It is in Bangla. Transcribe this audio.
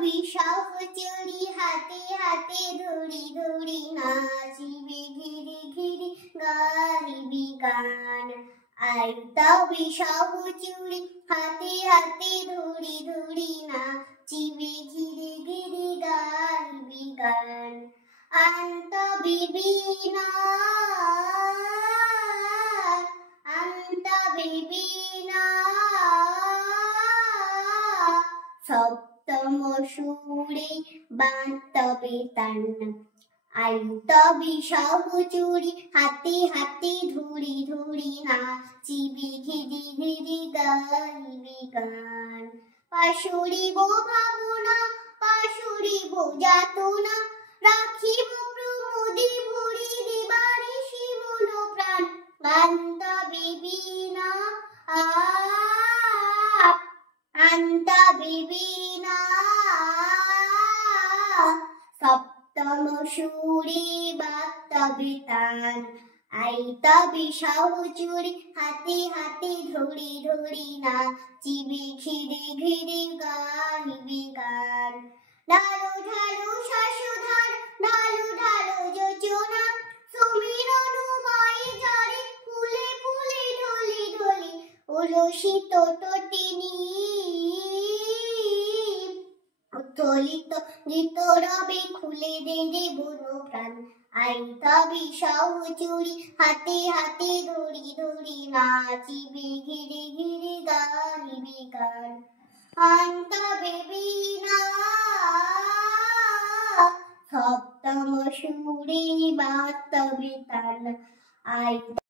বিষাভ চুরি হাতে হাতে ধরি ধরি নাচিবি ঘিরি ঘিরি গাহিবি গান। আইতা বিষাভ চুরি হাতে হাতে ধরি ধরি নাচিবি ঘিরি ঘিরি গাহিবি গান। আন্ত বিবিনা সপ্তম সুরে বাঁধবে তান। আইত বিষাভ চুরি হাতে হাতে ধরি ধরি নাচিবি ঘিরি ঘিরি গাহিবি গান। পাশুরিব ভাবনা পাশুরিব যাতনা রাখিব প্রমোদে ভরি দিবানিশি মন প্রাণ। আন্ত বিবিনা সপ্তম সুরে বাঁধবে তান। আইতা বিষাভ চুরি হাতে হাতে ধরি ধরি নাচিবি ঘিরি ঘিরি গাহিবি গান। ঢালো ঢালো শাশুধার ঢালো ঢালো যোজনা সমীরণময় ঝরে ফুলে ফুলে ঢলি ঢলি উলসিত তটিনী উত্থলিত গীত রবে খুলে দে রে বন প্রাণ। আইতা বিষাভ চুরি হাতে হাতে ধরি ধরি নাচিবি ঘিরি ঘিরি গাহিবি গান। আন্ত বিবিনা সপ্তম সুরে বাঁধবে তান।